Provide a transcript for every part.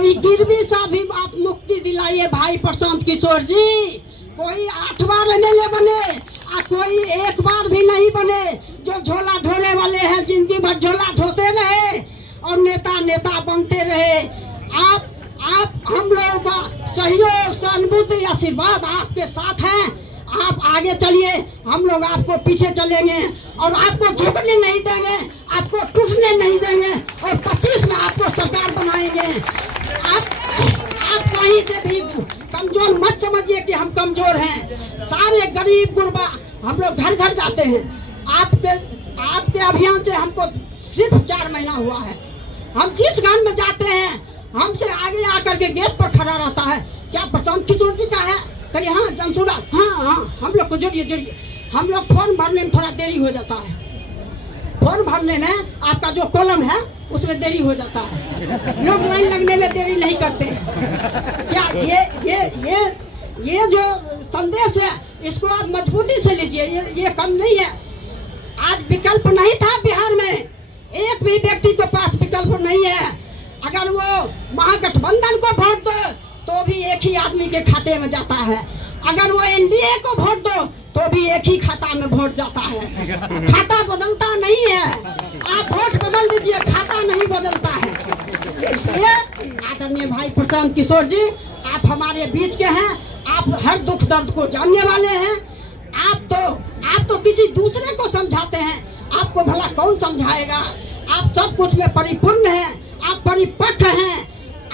कोई गिरवी सा भी आप मुक्ति दिलाइए भाई प्रशांत किशोर जी। कोई 8 बार एमएलए बने और कोई 1 बार भी नहीं बने। जो झोला ढोने वाले हैं जिंदगी भर झोला ढोते रहे और नेता बनते रहे। आप हम लोगों का सहयोग, सहानुभूति, आशीर्वाद आपके साथ है। आप आगे चलिए, हम लोग आपको पीछे चलेंगे और आपको झुकने नहीं देंगे, आपको टूटने नहीं देंगे और 25 में आपको सरकार बनाएंगे। आप कहीं से भी कमजोर मत समझिए कि हम कमजोर हैं। सारे गरीब गुरबा हम लोग घर घर जाते हैं। आपके अभियान से हमको सिर्फ 4 महीना हुआ है। हम जिस गांव में जाते हैं हमसे आगे आकर के गेट पर खड़ा रहता है, क्या प्रशांत किशोर जी का है? कहिए हाँ जनसुरा, हाँ हम लोग को जोड़िए। हम लोग फॉर्म भरने में थोड़ा देरी हो जाता है। फॉर्म भरने में आपका जो कॉलम है उसमें देरी हो जाता है। लोग लाइन लगने में देरी नहीं करते हैं। क्या ये जो संदेश है इसको आप मजबूती से लीजिए। ये कम नहीं है। आज विकल्प नहीं था बिहार में, एक भी व्यक्ति के पास विकल्प नहीं है। अगर वो महागठबंधन को वोट दो तो भी एक ही आदमी के खाते में जाता है। अगर वो एनडीए को वोट दो तो भी एक ही खाता में वोट जाता है। खाता बदलता नहीं है। आप वोट बदल दीजिए, खाता नहीं बदलता है। इसलिए आदरणीय भाई प्रशांत किशोर जी, आप हमारे बीच के हैं। आप हर दुख दर्द को जानने वाले हैं। आप तो किसी दूसरे को समझाते हैं, आपको भला कौन समझाएगा? आप सब कुछ में परिपूर्ण हैं, आप परिपक्व हैं।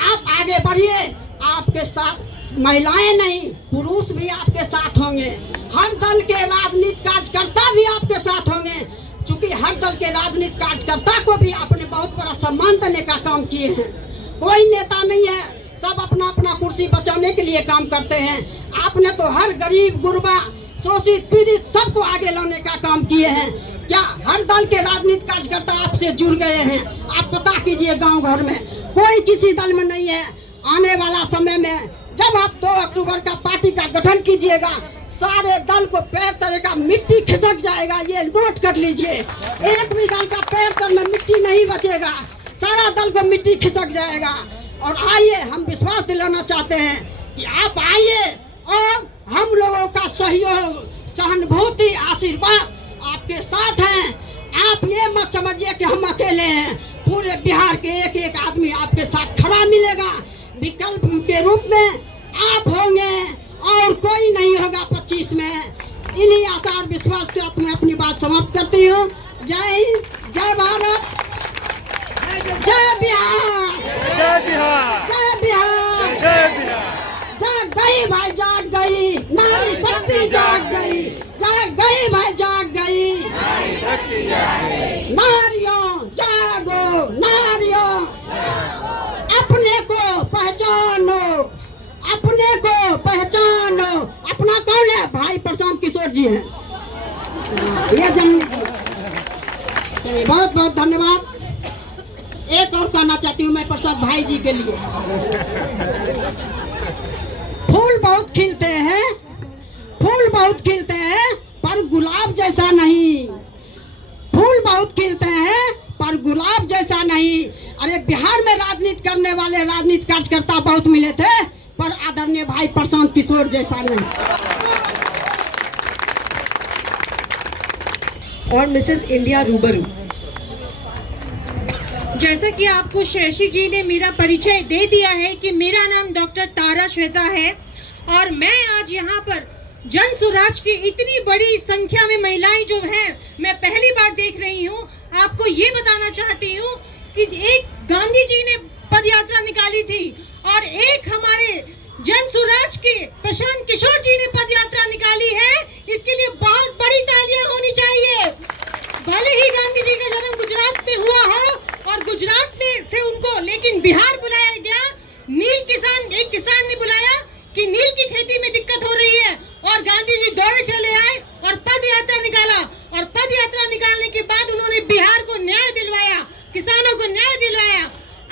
आप आगे बढ़िए। आपके साथ महिलाएं नहीं, पुरुष भी आपके साथ होंगे। हर दल के राजनीतिक कार्यकर्ता भी आपके साथ होंगे। चूंकि हर दल के राजनीतिक कार्यकर्ता को भी आपने बहुत बड़ा सम्मान देने का काम किए हैं। कोई नेता नहीं है, सब अपना अपना कुर्सी बचाने के लिए काम करते हैं। आपने तो हर गरीब गुरबा, शोषित, पीड़ित सबको आगे लाने का काम किए हैं। क्या हर दल के राजनीतिक कार्यकर्ता आपसे जुड़ गए हैं? आप पता कीजिए, गांव घर में कोई किसी दल में नहीं है। आने वाला समय में जब आप 2 अक्टूबर का पार्टी का गठन कीजिएगा, सारे दल को पैर तले का मिट्टी खिसक जाएगा। ये नोट कर लीजिए। एक भी दल का पैर तल में मिट्टी नहीं बचेगा, सारा दल को मिट्टी खिसक जाएगा। और आइए, हम विश्वास दिलाना चाहते हैं कि आप आइए और हम लोगों का सहयोग, सहानुभूति, आशीर्वाद आपके साथ हैं। आप ये मत समझिए कि हम अकेले हैं। पूरे बिहार के एक एक आदमी आपके साथ खड़ा मिलेगा। विकल्प के रूप में आप होंगे और कोई नहीं होगा 25 में। इन्हीं आशा और विश्वास के साथ मैं अपनी बात समाप्त करती हूँ। जय हिंद, जय भारत, जय बिहार, जय बिहार, जय बिहार, जय बिहार। जाग गई भाई, जाग गई, नारी शक्ति जाग गई। जाग गई भाई, जाग गई, नारी शक्ति जाग गई। नारियों जागो, नारियों अपने को पहचानो, अपने को पहचानो। अपना कौन है? भाई प्रशांत किशोर जी हैं। ये जान लीजिए। चलिए, बहुत बहुत धन्यवाद। एक और कहना चाहती हूँ मैं प्रसाद भाई जी के लिए। फूल बहुत खिलते हैं, फूल बहुत खिलते हैं, पर गुलाब जैसा नहीं। फूल बहुत खिलते हैं पर गुलाब जैसा नहीं। अरे बिहार में राजनीति करने वाले राजनीतिक कार्यकर्ता बहुत मिले थे, पर आदरणीय भाई प्रशांत किशोर जैसा नहीं। और मिसेस इंडिया रूबरू, जैसा कि आपको शशि जी ने मेरा परिचय दे दिया है कि मेरा नाम डॉक्टर तारा श्वेता है और मैं आज यहाँ पर जन स्वराज की इतनी बड़ी संख्या में महिलाएं जो हैं मैं पहली बार देख रही हूँ। आपको ये बताना चाहती हूँ कि एक गांधी जी ने पदयात्रा निकाली थी और एक हमारे जन स्वराज के प्रशांत किशोर जी ने पदयात्रा निकाली है। इसके लिए बहुत बड़ी तालियां होनी चाहिए। भले ही गांधी जी का जन्म गुजरात में हुआ हो और गुजरात में से उनको लेकिन बिहार बुलाया गया। नील किसान, एक किसान ने बुलाया कि नील की खेती में दिक्कत हो रही है और गांधी जी दौड़े चले आए और पद यात्रा निकाला और पद यात्रा निकालने के बाद उन्होंने बिहार को न्याय दिलवाया, किसानों को न्याय दिलवाया।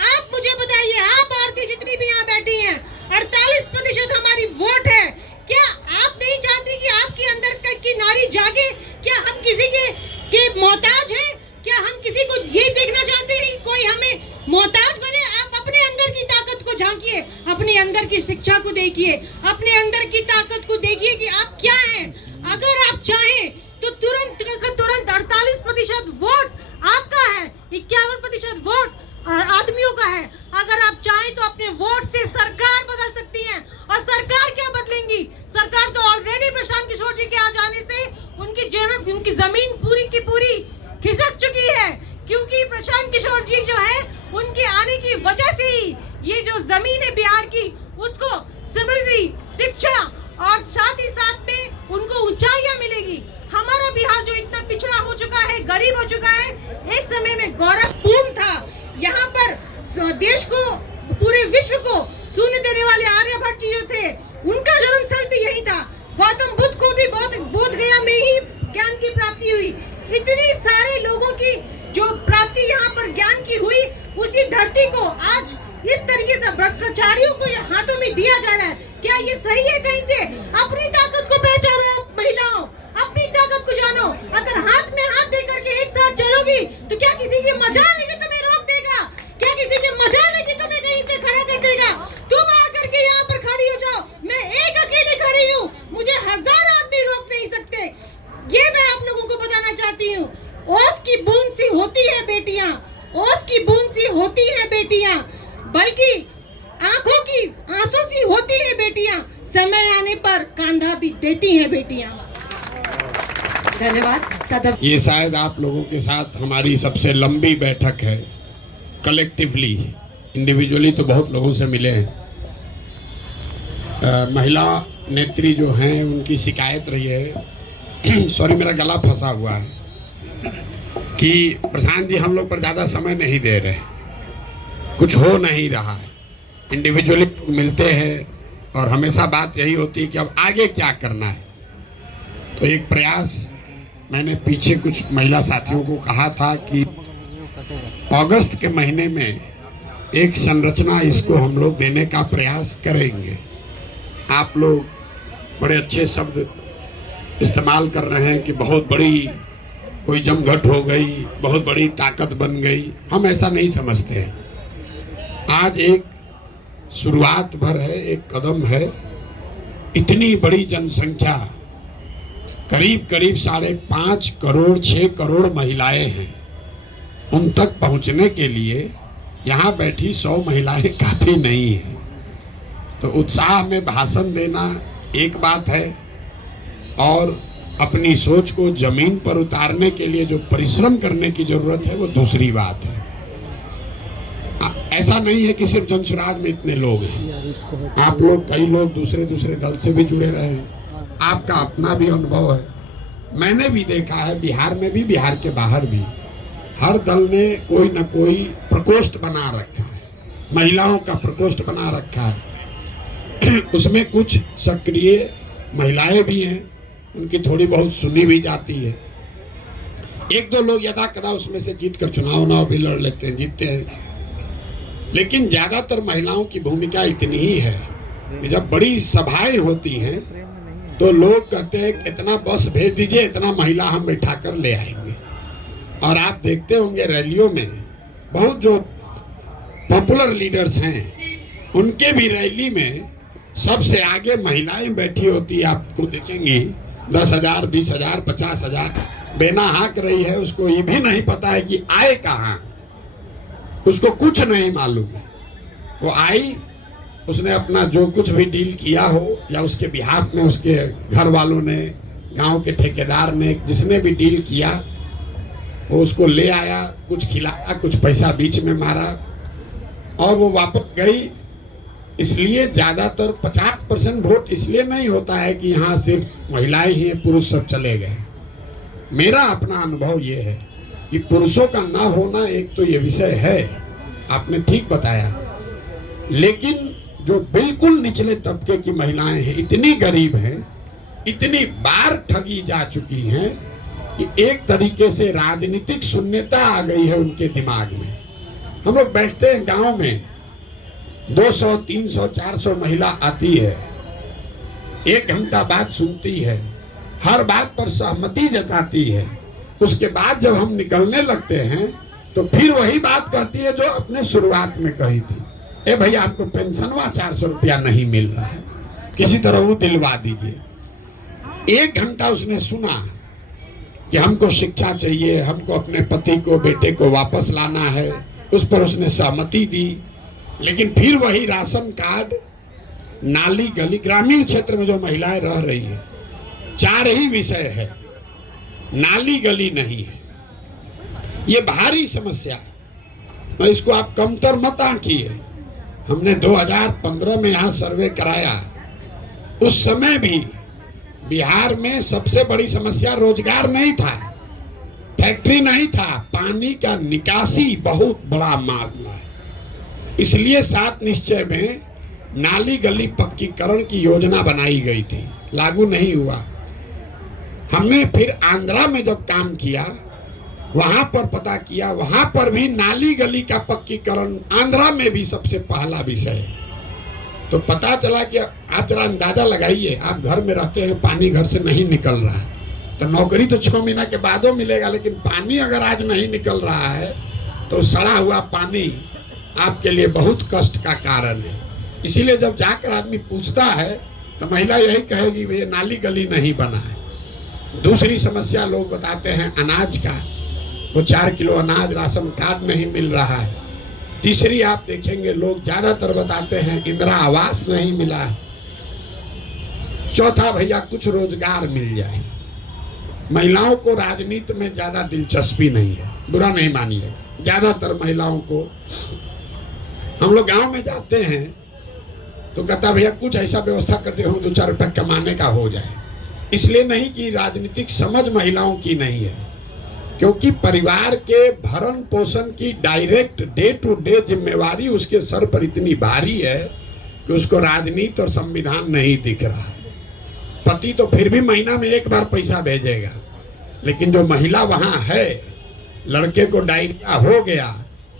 आप मुझे बताइए, आप औरतें जितनी भी यहाँ बैठी हैं, 48% हमारी वोट है। क्या आप नहीं चाहती कि आपके अंदर की नारी जागे? क्या हम किसी के मोहताज हैं? क्या हम किसी को ये देखना चाहते हैं कि कोई हमें मोहताज बने? आप अपने अंदर की ताकत को अपने अंदर की शिक्षा को देखिए, अपने अंदर की ताकत को देखिए कि आप क्या हैं। अगर आप चाहें तो तुरंत 48% वोट आपका है, 51% वोट आदमियों का है। अगर आप चाहें तो अपने वोट से सरकार बदल सकती हैं। और सरकार क्या बदलेंगी? सरकार तो ऑलरेडी प्रशांत किशोर जी के आ जाने से उनकी जमीन पूरी की पूरी खिसक चुकी है, क्योंकि प्रशांत किशोर जी जो है उनके आने की वजह से ही ये जो जमीन है बिहार की, उसको समृद्धि, शिक्षा और साथ ही साथ में उनको ऊंचाइयां मिलेगी। हमारा बिहार जो इतना पिछड़ा हो चुका है, गरीब हो चुका है, एक समय में गौरवपूर्ण था। यहाँ पर देश को, पूरे विश्व को सुनने देने वाले आर्यभट्ट जी जो थे, उनका जन्मस्थल भी यही था। गौतम बुद्ध को भी बोध गया में ही ज्ञान की प्राप्ति हुई। इतनी सारे लोगों की जो प्राप्ति यहाँ पर ज्ञान की हुई, उसी धरती को आज इस तरीके से भ्रष्टाचारियों को हाथों में दिया जा रहा है। क्या ये सही है? कहीं से अपनी ताकत को पहचानो महिलाओं, अपनी ताकत को जानो। अगर हाथ में हाथ दे करके एक साथ चलोगी तो क्या किसी की मजाल लेके तुम्हें रोक देगा? क्या किसी की मजाल लेके तुम्हें कहीं पे खड़ा कर देगा? तुम आकर के यहाँ पर खड़ी हो जाओ, मैं एक अकेले खड़ी हूँ, मुझे 1000 आदमी रोक नहीं सकते। ये मैं आप लोगों को बताना चाहती हूँ। ओस की बूंद सी होती है बेटियां, ओस की बूंद सी होती है बेटियां, बल्कि आंखों की आंसू सी होती है बेटियां, समय आने पर कांधा भी देती हैं बेटियां। धन्यवाद सदन। ये शायद आप लोगों के साथ हमारी सबसे लंबी बैठक है कलेक्टिवली। इंडिविजुअली तो बहुत लोगों से मिले हैं। महिला नेत्री जो हैं उनकी शिकायत रही है सॉरी मेरा गला फंसा हुआ है कि प्रशांत जी हम लोग पर ज़्यादा समय नहीं दे रहे, कुछ हो नहीं रहा है। इंडिविजुअली मिलते हैं और हमेशा बात यही होती है कि अब आगे क्या करना है। तो एक प्रयास मैंने पीछे कुछ महिला साथियों को कहा था कि अगस्त के महीने में एक संरचना इसको हम लोग देने का प्रयास करेंगे। आप लोग बड़े अच्छे शब्द इस्तेमाल कर रहे हैं कि बहुत बड़ी कोई जमघट हो गई, बहुत बड़ी ताकत बन गई। हम ऐसा नहीं समझते हैं। आज एक शुरुआत भर है, एक कदम है। इतनी बड़ी जनसंख्या, करीब करीब 5.5 करोड़ 6 करोड़ महिलाएं हैं। उन तक पहुंचने के लिए यहाँ बैठी 100 महिलाएं काफी नहीं है। तो उत्साह में भाषण देना एक बात है, और अपनी सोच को जमीन पर उतारने के लिए जो परिश्रम करने की जरूरत है वो दूसरी बात है। ऐसा नहीं है कि सिर्फ जनसुराज में इतने लोग हैं। आप लोग, कई लोग दूसरे दल से भी जुड़े रहे हैं। आपका अपना भी अनुभव है, मैंने भी देखा है बिहार में भी, बिहार के बाहर भी। हर दल ने कोई न कोई प्रकोष्ठ बना रखा है, महिलाओं का प्रकोष्ठ बना रखा है। उसमें कुछ सक्रिय महिलाएं भी हैं, उनकी थोड़ी बहुत सुनी भी जाती है। एक दो लोग यदा कदा उसमें से जीत कर चुनाव भी लड़ लेते हैं, जीतते हैं। लेकिन ज्यादातर महिलाओं की भूमिका इतनी ही है कि जब बड़ी सभाएं होती हैं तो लोग कहते हैं इतना बस भेज दीजिए, इतना महिला हम बैठा कर ले आएंगे। और आप देखते होंगे रैलियों में बहुत जो पॉपुलर लीडर्स हैं उनके भी रैली में सबसे आगे महिलाएं बैठी होती है। आपको देखेंगी 10,000 20,000 50,000 बेना हाँक रही है, उसको ये भी नहीं पता है कि आए कहाँ, उसको कुछ नहीं मालूम है। वो आई, उसने अपना जो कुछ भी डील किया हो या उसके बिहाफ में उसके घर वालों ने, गांव के ठेकेदार ने, जिसने भी डील किया वो उसको ले आया, कुछ खिलाया, कुछ पैसा बीच में मारा और वो वापस गई। इसलिए ज्यादातर 50% वोट इसलिए नहीं होता है कि यहाँ सिर्फ महिलाएं ही हैं, पुरुष सब चले गए। मेरा अपना अनुभव ये है कि पुरुषों का ना होना एक तो ये विषय है, आपने ठीक बताया, लेकिन जो बिल्कुल निचले तबके की महिलाएं हैं, इतनी गरीब हैं, इतनी बार ठगी जा चुकी हैं कि एक तरीके से राजनीतिक शून्यता आ गई है उनके दिमाग में। हम लोग बैठते हैं गांव में, 200 300 400 महिला आती है, 1 घंटा बात सुनती है, हर बात पर सहमति जताती है। उसके बाद जब हम निकलने लगते हैं तो फिर वही बात कहती है जो अपने शुरुआत में कही थी। ए भैया हमको पेंशनवा 400 रुपया नहीं मिल रहा है, किसी तरह वो दिलवा दीजिए। 1 घंटा उसने सुना कि हमको शिक्षा चाहिए, हमको अपने पति को, बेटे को वापस लाना है, उस पर उसने सहमति दी। लेकिन फिर वही राशन कार्ड, नाली गली, ग्रामीण क्षेत्र में जो महिलाएं रह रही है, 4 ही विषय है, नाली गली नहीं है। ये भारी समस्या है, तो इसको आप कमतर मत आंकिए। हमने 2015 में यहाँ सर्वे कराया, उस समय भी बिहार में सबसे बड़ी समस्या रोजगार नहीं था, फैक्ट्री नहीं था, पानी का निकासी बहुत बड़ा मामला है। इसलिए 7 निश्चय में नाली गली पक्कीकरण की योजना बनाई गई थी, लागू नहीं हुआ। हमने फिर आंध्रा में जब काम किया, वहां पर पता किया, वहां पर भी नाली गली का पक्कीकरण आंध्रा में भी सबसे पहला विषय। तो पता चला कि आप जरा अंदाजा लगाइए, आप घर में रहते हैं, पानी घर से नहीं निकल रहा है, तो नौकरी तो 6 महीना के बाद मिलेगा, लेकिन पानी अगर आज नहीं निकल रहा है तो सड़ा हुआ पानी आपके लिए बहुत कष्ट का कारण है। इसीलिए जब जाकर आदमी पूछता है तो महिला यही कहेगी ये नाली गली नहीं बना है। दूसरी समस्या लोग बताते हैं अनाज का, वो 4 किलो अनाज राशन कार्ड नहीं मिल रहा है। तीसरी आप देखेंगे लोग ज्यादातर बताते हैं इंदिरा आवास नहीं मिला है। चौथा भैया कुछ रोजगार मिल जाए। महिलाओं को राजनीति में ज्यादा दिलचस्पी नहीं है, बुरा नहीं मानिएगा। ज्यादातर महिलाओं को, हम लोग गांव में जाते हैं तो कहता भैया कुछ ऐसा व्यवस्था करते हो 2-4 रुपया कमाने का हो जाए। इसलिए नहीं कि राजनीतिक समझ महिलाओं की नहीं है, क्योंकि परिवार के भरण पोषण की डायरेक्ट डे टू डे जिम्मेवारी उसके सर पर इतनी भारी है कि उसको राजनीति और संविधान नहीं दिख रहा है। पति तो फिर भी महीना में 1 बार पैसा भेजेगा, लेकिन जो महिला वहां है, लड़के को डायरिया हो गया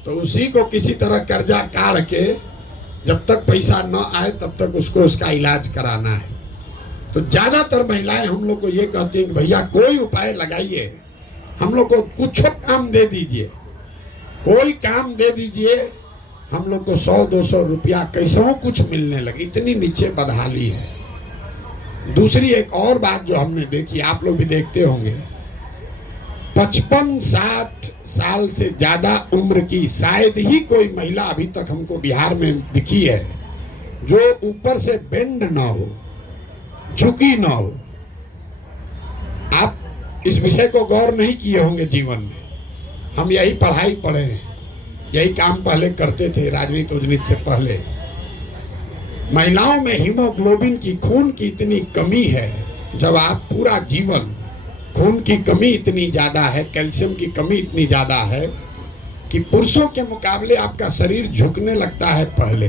तो उसी को किसी तरह कर्जा काढ़ के जब तक पैसा न आए तब तक उसको उसका इलाज कराना है। तो ज्यादातर महिलाएं हम लोग को ये कहती हैं कि भैया कोई उपाय लगाइए, हम लोग को कुछ काम दे दीजिए, कोई काम दे दीजिए, हम लोग को 100-200 रुपया कैसे कुछ मिलने लगे। इतनी नीचे बदहाली है। दूसरी एक और बात जो हमने देखी, आप लोग भी देखते होंगे, 55-60 साल से ज्यादा उम्र की शायद ही कोई महिला अभी तक हमको बिहार में दिखी है जो ऊपर से बेंड ना हो, झुकी ना हो। आप इस विषय को गौर नहीं किए होंगे जीवन में। हम यही पढ़ाई पढ़े हैं, यही काम पहले करते थे राजनीति उजनीति से पहले। महिलाओं में हीमोग्लोबिन की, खून की इतनी कमी है, जब आप पूरा जीवन, खून की कमी इतनी ज्यादा है, कैल्शियम की कमी इतनी ज्यादा है कि पुरुषों के मुकाबले आपका शरीर झुकने लगता है। पहले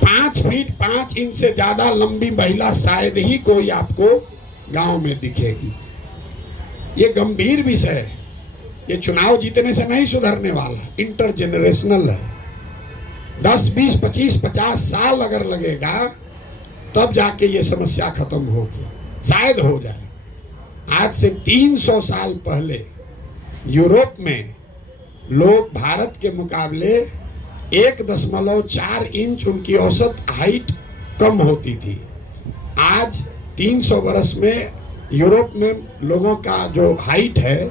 5 फीट 5 इंच से ज्यादा लंबी महिला शायद ही कोई आपको गांव में दिखेगी। ये गंभीर विषय है, ये चुनाव जीतने से नहीं सुधरने वाला, इंटरजेनरेशनल है। 10, 20, 25, 50 साल अगर लगेगा तब जाके ये समस्या खत्म होगी, शायद हो जाए। आज से 300 साल पहले यूरोप में लोग भारत के मुकाबले 1.4 इंच उनकी औसत हाइट कम होती थी। आज 300 वर्ष में यूरोप में लोगों का जो हाइट है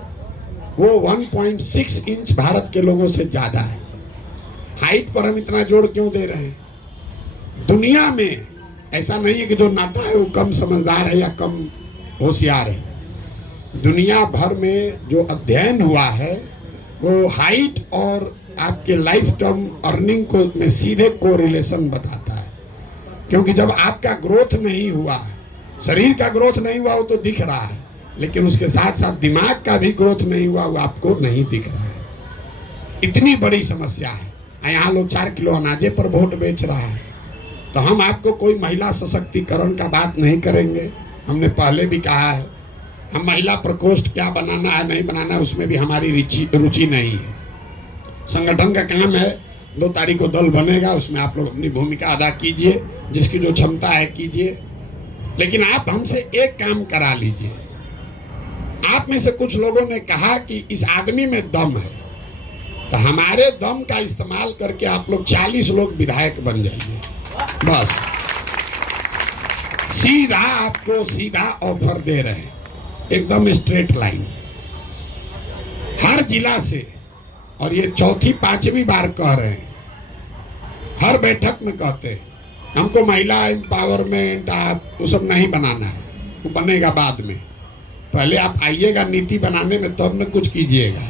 वो 1.6 इंच भारत के लोगों से ज्यादा है। हाइट पर हम इतना जोर क्यों दे रहे हैं? दुनिया में ऐसा नहीं है कि जो नाटा है वो कम समझदार है या कम होशियार है। दुनिया भर में जो अध्ययन हुआ है वो हाइट और आपके लाइफ टर्म अर्निंग को में सीधे कोरिलेशन बताता है। क्योंकि जब आपका ग्रोथ नहीं हुआ, शरीर का ग्रोथ नहीं हुआ, वो तो दिख रहा है, लेकिन उसके साथ साथ दिमाग का भी ग्रोथ नहीं हुआ, वो आपको नहीं दिख रहा है। इतनी बड़ी समस्या है। यहाँ लोग 4 किलो अनाजे पर वोट बेच रहा है। तो हम आपको कोई महिला सशक्तिकरण का बात नहीं करेंगे। हमने पहले भी कहा है, हम महिला प्रकोष्ठ क्या बनाना है नहीं बनाना है उसमें भी हमारी रुचि नहीं है। संगठन का काम है, 2 तारीख को दल बनेगा, उसमें आप लोग अपनी भूमिका अदा कीजिए, जिसकी जो क्षमता है कीजिए। लेकिन आप हमसे एक काम करा लीजिए। आप में से कुछ लोगों ने कहा कि इस आदमी में दम है, तो हमारे दम का इस्तेमाल करके आप लोग 40 लोग विधायक बन जाइए, बस। सीधा आपको सीधा ऑफर दे रहे हैं, एकदम स्ट्रेट लाइन, हर जिला से। और ये चौथी पांचवी बार कह रहे हैं, हर बैठक में कहते हैं हमको महिला एम्पावरमेंट वो सब नहीं बनाना है, वो बनेगा बाद में, पहले आप आइएगा नीति बनाने में, तब में कुछ कीजिएगा।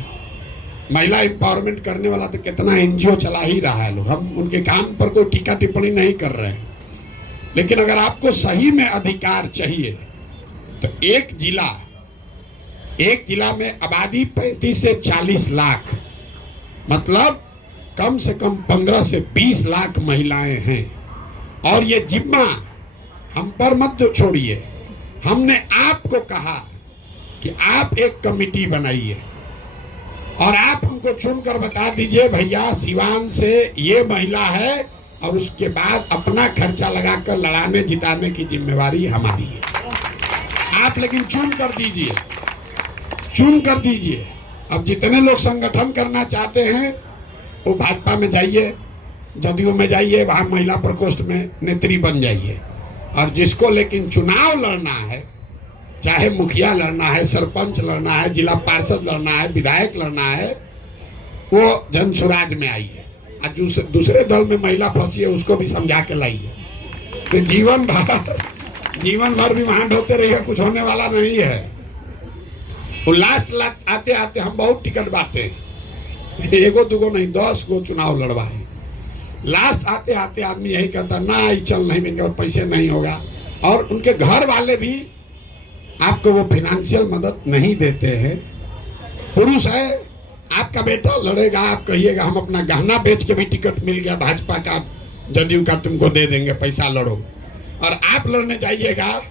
महिला एम्पावरमेंट करने वाला तो कितना एनजीओ चला ही रहा है लोग, हम उनके काम पर कोई टीका टिप्पणी नहीं कर रहे हैं। लेकिन अगर आपको सही में अधिकार चाहिए तो एक जिला में आबादी 35 से 40 लाख, मतलब कम से कम 15 से 20 लाख महिलाएं हैं। और ये जिम्मा हम पर मत छोड़िए, हमने आपको कहा कि आप एक कमेटी बनाइए और आप हमको चुनकर बता दीजिए भैया सिवान से ये महिला है, और उसके बाद अपना खर्चा लगाकर लड़ाने जिताने की जिम्मेवारी हमारी है। आप लेकिन चुन कर दीजिए। अब जितने लोग संगठन करना चाहते हैं वो भाजपा में जाइए, जदयू में जाइए, वहां महिला प्रकोष्ठ में नेत्री बन जाइए। और जिसको लेकिन चुनाव लड़ना है, चाहे मुखिया लड़ना है, सरपंच लड़ना है, जिला पार्षद लड़ना है, विधायक लड़ना है, वो जन स्वराज में आइए। और दूसरे दल में महिला फंसी है उसको भी समझा के लाइए। तो जीवन भर भी वहां ढोते रहिए, कुछ होने वाला नहीं है। वो लास्ट आते आते हम बहुत टिकट बांटे, एगो दूगो नहीं 10 गो चुनाव लड़वाए। लास्ट आते आते आदमी यही कहता ना चल नहीं मिलेगा और पैसे नहीं होगा। और उनके घर वाले भी आपको वो फाइनेंशियल मदद नहीं देते हैं। पुरुष है, आपका बेटा लड़ेगा, आप कहिएगा हम अपना गहना बेच के भी टिकट मिल गया भाजपा का, जदयू का, तुमको दे देंगे, पैसा लड़ो। और आप लड़ने जाइएगा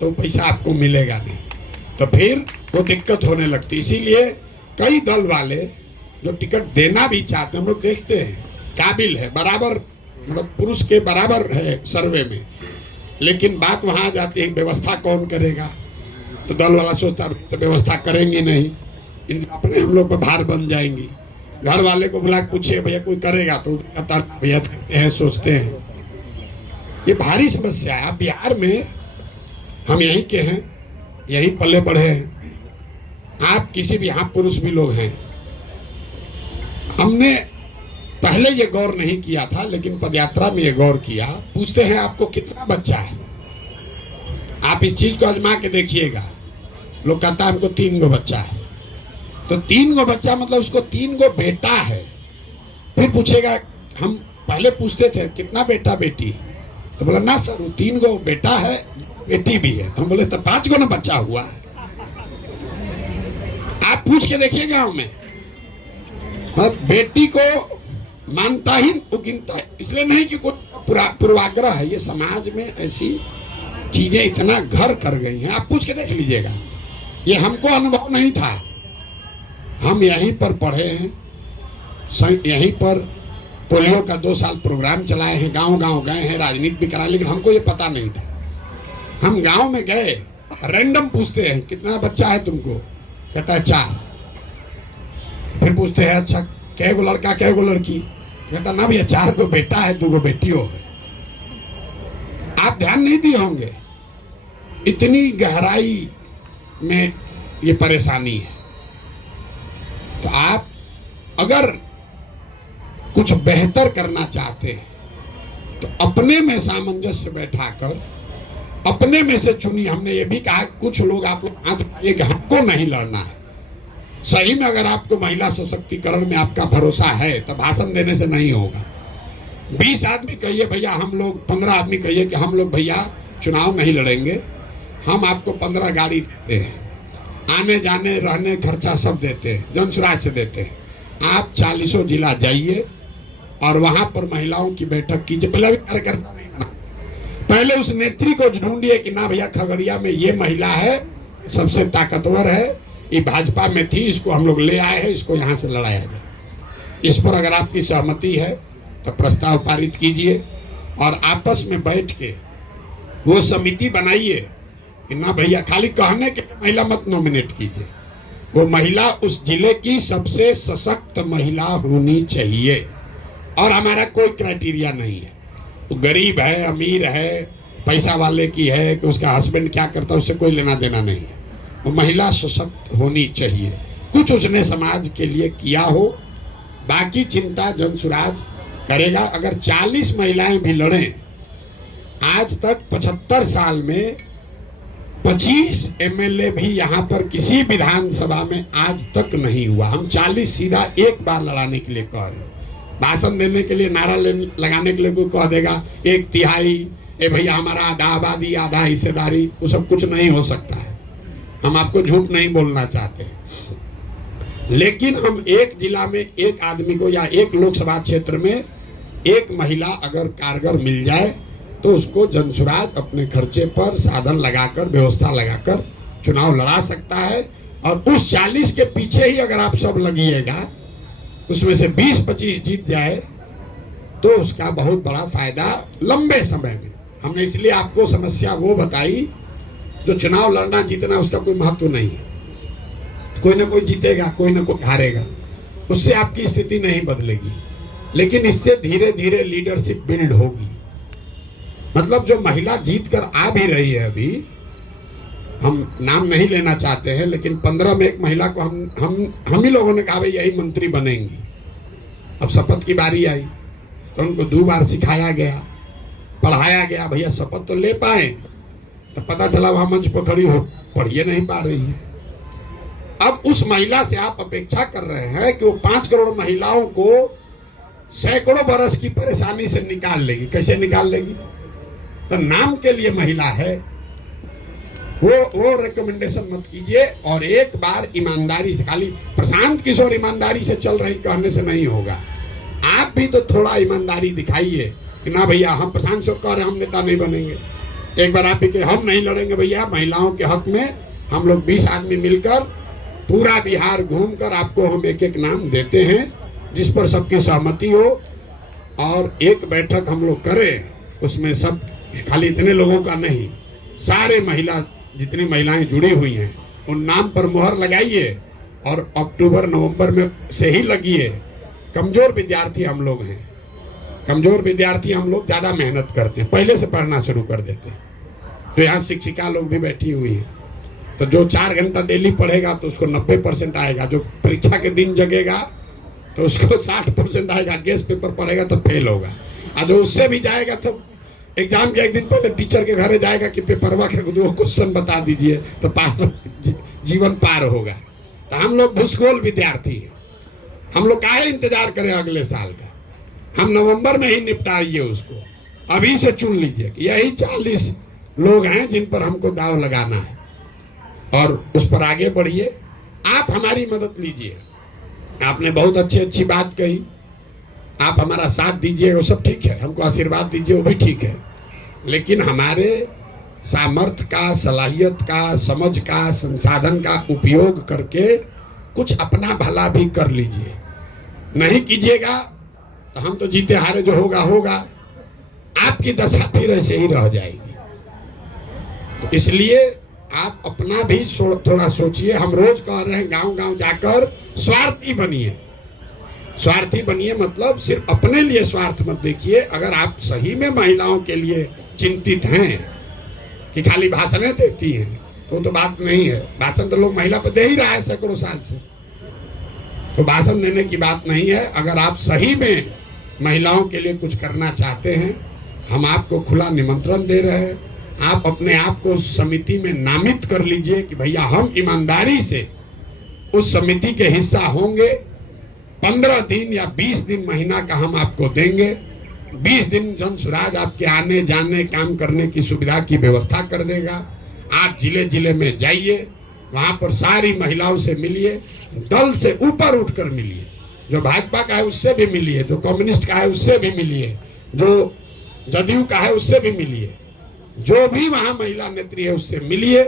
तो पैसा आपको मिलेगा नहीं, तो फिर वो दिक्कत होने लगती। इसीलिए कई दल वाले जो टिकट देना भी चाहते हैं, हम लोग देखते हैं काबिल है, बराबर, मतलब पुरुष के बराबर है सर्वे में, लेकिन बात वहां जाती है व्यवस्था कौन करेगा। तो दल वाला सोचता तो व्यवस्था करेंगे नहीं, इन अपने हम लोग पर भार बन जाएंगी। घर वाले को बुला के पूछे भैया कोई करेगा, तो कहता भैया देखते हैं, सोचते हैं। ये भारी समस्या है। अब बिहार में हम यहीं के हैं, यहीं पले बढ़े हैं, आप किसी भी, यहाँ पुरुष भी लोग हैं। हमने पहले ये गौर नहीं किया था, लेकिन पदयात्रा में ये गौर किया। पूछते हैं आपको कितना बच्चा है, आप इस चीज को आजमा के देखिएगा। लोग कहता है हमको 3 गो बच्चा है, तो 3 गो बच्चा मतलब उसको 3 गो बेटा है। फिर पूछेगा, हम पहले पूछते थे कितना बेटा बेटी, तो बोला ना सर वो 3 गो बेटा है, बेटी भी है। तो हम बोले तो 5 गो ना बच्चा हुआ है। आप पूछ के देखिए गांव में, बेटी को मानता ही वो गिनता है, इसलिए नहीं कि कोई पूर्वाग्रह है, ये समाज में ऐसी चीजें इतना घर कर गई हैं। आप पूछ के देख लीजिएगा, ये हमको अनुभव नहीं था, हम यहीं पर पढ़े हैं, यहीं पर पोलियो का 2 साल प्रोग्राम चलाए हैं, गांव गांव गए हैं, राजनीति भी कराए, लेकिन हमको ये पता नहीं था। हम गांव में गए, रैंडम पूछते हैं कितना बच्चा है तुमको, कहता है 4। फिर पूछते हैं अच्छा कै गो लड़का कै गो लड़की, कहता ना भैया 4 गो बेटा है, 2 गो बेटी हो गए। आप ध्यान नहीं दिए होंगे, इतनी गहराई में ये परेशानी है। तो आप अगर कुछ बेहतर करना चाहते हैं तो अपने में सामंजस्य बैठाकर अपने में से चुनिए। हमने ये भी कहा कुछ लोग आप लोग हाथ उठाइए कि हमको नहीं लड़ना है। सही में अगर आपको महिला सशक्तिकरण में आपका भरोसा है तो भाषण देने से नहीं होगा। 20 आदमी कहिए भैया हम लोग, 15 आदमी कहिए कि हम लोग भैया चुनाव नहीं लड़ेंगे, हम आपको 15 गाड़ी देते हैं, आने जाने रहने खर्चा सब देते हैं, जन स्वराज से देते हैं। आप 40 जिला जाइए और वहां पर महिलाओं की बैठक कीजिए। पहले भी कार्यकर्ता नहीं बना, पहले उस नेत्री को ढूंढिए कि ना भैया खगड़िया में ये महिला है, सबसे ताकतवर है, ये भाजपा में थी, इसको हम लोग ले आए हैं, इसको यहाँ से लड़ाया जाए। इस पर अगर आपकी सहमति है तो प्रस्ताव पारित कीजिए और आपस में बैठ के वो समिति बनाइए कि ना भैया खाली कहने के महिला मत नॉमिनेट कीजिए, वो महिला उस जिले की सबसे सशक्त महिला होनी चाहिए। और हमारा कोई क्राइटेरिया नहीं है, वो गरीब है, अमीर है, पैसा वाले की है, कि उसका हस्बैंड क्या करता है, उससे कोई लेना देना नहीं है। वो महिला सशक्त होनी चाहिए, कुछ उसने समाज के लिए किया हो। बाकी चिंता जनसुराज करेगा। अगर 40 महिलाएं भी लड़ें, आज तक 75 साल में 25 एमएलए भी यहाँ पर किसी विधानसभा में आज तक नहीं हुआ। हम 40 सीधा एक बार लड़ाने के लिए कह रहे हैं। भाषण देने के लिए, नारा लगाने के लिए कोई कह देगा 1/3, ए भैया हमारा आधा आबादी, आधा हिस्सेदारी, वो सब कुछ नहीं हो सकता है। हम आपको झूठ नहीं बोलना चाहते, लेकिन हम एक जिला में एक आदमी को या एक लोकसभा क्षेत्र में एक महिला अगर कारगर मिल जाए तो उसको जनसुराज अपने खर्चे पर साधन लगाकर, व्यवस्था लगाकर चुनाव लड़ा सकता है। और उस 40 के पीछे ही अगर आप सब लगिएगा, उसमें से 20-25 जीत जाए तो उसका बहुत बड़ा फायदा लंबे समय में। हमने इसलिए आपको समस्या वो बताई, जो चुनाव लड़ना जीतना उसका कोई महत्व नहीं है। कोई ना कोई जीतेगा, कोई ना कोई हारेगा, उससे आपकी स्थिति नहीं बदलेगी। लेकिन इससे धीरे धीरे लीडरशिप बिल्ड होगी। मतलब जो महिला जीत कर आ भी रही है, अभी हम नाम नहीं लेना चाहते हैं, लेकिन 15 में एक महिला को हम ही लोगों ने कहा भाई यही मंत्री बनेंगी। अब शपथ की बारी आई तो उनको 2 बार सिखाया गया, पढ़ाया गया, भैया शपथ तो ले पाए। तो पता चला वहां मंच पर खड़ी हो पढ़िए नहीं पा रही है। अब उस महिला से आप अपेक्षा कर रहे हैं कि वो 5 करोड़ महिलाओं को सैकड़ों बरस की परेशानी से निकाल लेगी। कैसे निकाल लेगी? तो नाम के लिए महिला है, वो रिकमेंडेशन मत कीजिए। और एक बार ईमानदारी से, खाली प्रशांत किशोर ईमानदारी से चल रही कहने से नहीं होगा। आप भी तो थोड़ा ईमानदारी दिखाइए कि ना भैया हम प्रशांत किशोर कह रहे हैं हम नेता नहीं बनेंगे। एक बार आप भी हम नहीं लड़ेंगे भैया, महिलाओं के हक में हम लोग 20 आदमी मिलकर पूरा बिहार घूमकर आपको हम एक नाम देते हैं, जिस पर सबकी सहमति हो। और एक बैठक हम लोग करें, उसमें सब, खाली इतने लोगों का नहीं, सारे महिला, जितनी महिलाएं जुड़ी हुई हैं उन नाम पर मोहर लगाइए और अक्टूबर नवंबर में से ही लगिए। कमजोर विद्यार्थी हम लोग हैं, कमजोर विद्यार्थी हम लोग ज़्यादा मेहनत करते हैं, पहले से पढ़ना शुरू कर देते हैं। तो यहाँ शिक्षिका लोग भी बैठी हुई हैं, तो जो 4 घंटा डेली पढ़ेगा तो उसको 90% आएगा। जो परीक्षा के दिन जगेगा तो उसको 60% आएगा। गेस्ट पेपर पढ़ेगा तो फेल होगा। और जो उससे भी जाएगा तो एग्जाम के एक दिन पहले टीचर के घरे जाएगा कि पेपरवा के 2 क्वेश्चन बता दीजिए, तो जीवन पार होगा। तो हम लोग भूसगोल विद्यार्थी हैं, हम लोग काहे इंतजार करें अगले साल का? हम नवंबर में ही निपटाइए उसको। अभी से चुन लीजिए कि यही 40 लोग हैं जिन पर हमको दाव लगाना है, और उस पर आगे बढ़िए। आप हमारी मदद लीजिए। आपने बहुत अच्छी बात कही, आप हमारा साथ दीजिए, वो सब ठीक है, हमको आशीर्वाद दीजिए, वो भी ठीक है। लेकिन हमारे सामर्थ्य का, सलाहियत का, समझ का, संसाधन का उपयोग करके कुछ अपना भला भी कर लीजिए। नहीं कीजिएगा तो हम तो जीते हारे जो होगा होगा, आपकी दशा फिर ऐसे ही रह जाएगी। तो इसलिए आप अपना भी थोड़ा सोचिए। हम रोज कह रहे हैं गांव गांव जाकर स्वार्थी बनिए। स्वार्थी बनिए मतलब सिर्फ अपने लिए स्वार्थ मत देखिए। अगर आप सही में महिलाओं के लिए चिंतित हैं कि खाली भाषणें देती हैं तो बात नहीं है। भाषण तो लोग महिला पर दे ही रहा है सैकड़ों साल से, तो भाषण देने की बात नहीं है। अगर आप सही में महिलाओं के लिए कुछ करना चाहते हैं, हम आपको खुला निमंत्रण दे रहे हैं। आप अपने आप को उस समिति में नामित कर लीजिए कि भैया हम ईमानदारी से उस समिति के हिस्सा होंगे। 15 दिन या 20 दिन महीना का हम आपको देंगे। 20 दिन जनसुराज आपके आने जाने काम करने की सुविधा की व्यवस्था कर देगा। आप जिले जिले में जाइए, वहां पर सारी महिलाओं से मिलिए, दल से ऊपर उठकर मिलिए। जो भाजपा का है उससे भी मिलिए, जो कम्युनिस्ट का है उससे भी मिलिए, जो जदयू का है उससे भी मिलिए, जो भी वहां महिला नेत्री है उससे मिलिए।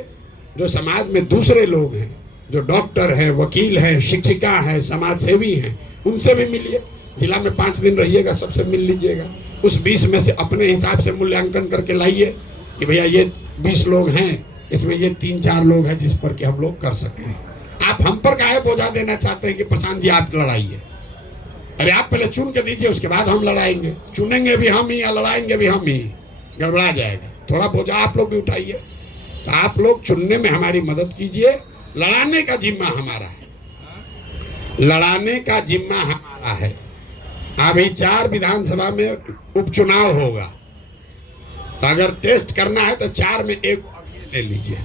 जो समाज में दूसरे लोग हैं, जो डॉक्टर है, वकील है, शिक्षिका है, समाज सेवी हैं, उनसे भी मिलिए। जिला में 5 दिन रहिएगा, सबसे मिल लीजिएगा। उस 20 में से अपने हिसाब से मूल्यांकन करके लाइए कि भैया ये 20 लोग हैं, इसमें ये 3-4 लोग हैं जिस पर कि हम लोग कर सकते हैं। आप हम पर काहे बोझा देना चाहते हैं कि प्रशांत जी आप लड़ाइए? अरे आप पहले चुन के दीजिए, उसके बाद हम लड़ाएंगे। चुनेंगे भी हम ही या लड़ाएंगे भी हम ही, गड़बड़ा जाएगा। थोड़ा बोझा आप लोग भी उठाइए। तो आप लोग चुनने में हमारी मदद कीजिए। लड़ाने का जिम्मा हमारा है, लड़ाने का जिम्मा हमारा है। अभी 4 विधानसभा में उपचुनाव होगा, तो अगर टेस्ट करना है तो 4 में 1 ले लीजिए,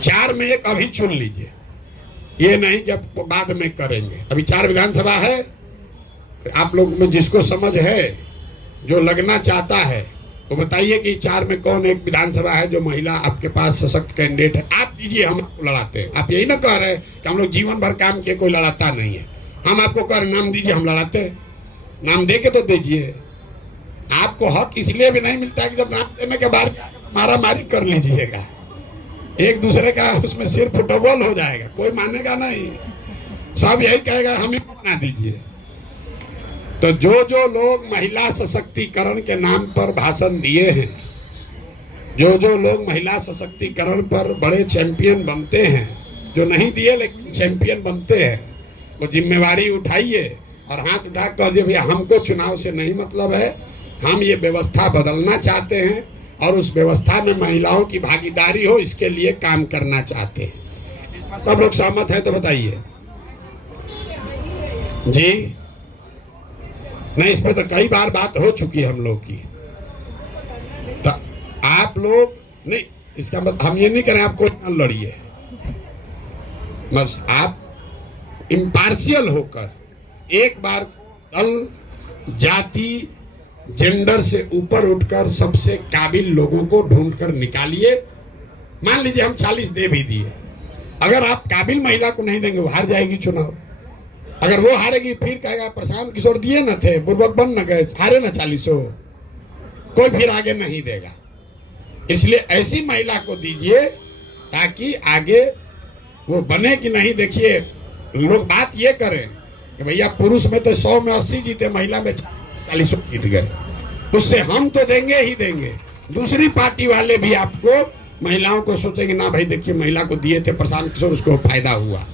4 में 1 अभी चुन लीजिए। ये नहीं कि अब बाद में करेंगे। अभी 4 विधानसभा है। आप लोग में जिसको समझ है, जो लगना चाहता है, तो बताइए कि 4 में कौन एक विधानसभा है जो महिला आपके पास सशक्त कैंडिडेट है? आप दीजिए, हम आपको लड़ाते हैं। आप यही ना कह रहे कि हम लोग जीवन भर काम किए, कोई लड़ाता नहीं है। हम आपको कह रहे नाम दीजिए, हम लड़ाते हैं। नाम दे के तो दीजिए। आपको हक इसलिए भी नहीं मिलता कि जब नाम देने के बाद मारा मारी कर लीजिएगा, एक दूसरे का उसमें सिर फुटबॉल हो जाएगा, कोई मानेगा नहीं। सब यही कहेगा हम ही बना दीजिए। तो जो लोग महिला सशक्तिकरण के नाम पर भाषण दिए हैं, जो लोग महिला सशक्तिकरण पर बड़े चैंपियन बनते हैं, जो नहीं दिए लेकिन चैंपियन बनते हैं, वो जिम्मेवारी उठाइए और हाथ उठा कर दीजिए भैया हमको चुनाव से नहीं मतलब है, हम ये व्यवस्था बदलना चाहते हैं और उस व्यवस्था में महिलाओं की भागीदारी हो, इसके लिए काम करना चाहते हैं। सब लोग सहमत हैं तो बताइए जी। नहीं, इस पे तो कई बार बात हो चुकी है हम लोग की। तो आप लोग नहीं, इसका मतलब हम ये नहीं करें आपको न लड़िए, बस आप इम्पार्शियल होकर एक बार दल, जाति, जेंडर से ऊपर उठकर सबसे काबिल लोगों को ढूंढकर निकालिए। मान लीजिए हम 40 दे भी दिए, अगर आप काबिल महिला को नहीं देंगे वो हार जाएगी चुनाव। अगर वो हारेगी फिर कहेगा प्रशांत किशोर दिए न थे, बुर्बक बन न गए, हारे न 40, कोई फिर आगे नहीं देगा। इसलिए ऐसी महिला को दीजिए ताकि आगे वो बने कि नहीं। देखिए लोग बात ये करें कि भैया पुरुष में तो 100 में 80 जीते, महिला में 40 जीत गए, उससे हम तो देंगे ही देंगे। दूसरी पार्टी वाले भी आपको महिलाओं को सोचेंगे ना भाई देखिए महिला को दिए थे प्रशांत किशोर, उसको फायदा हुआ।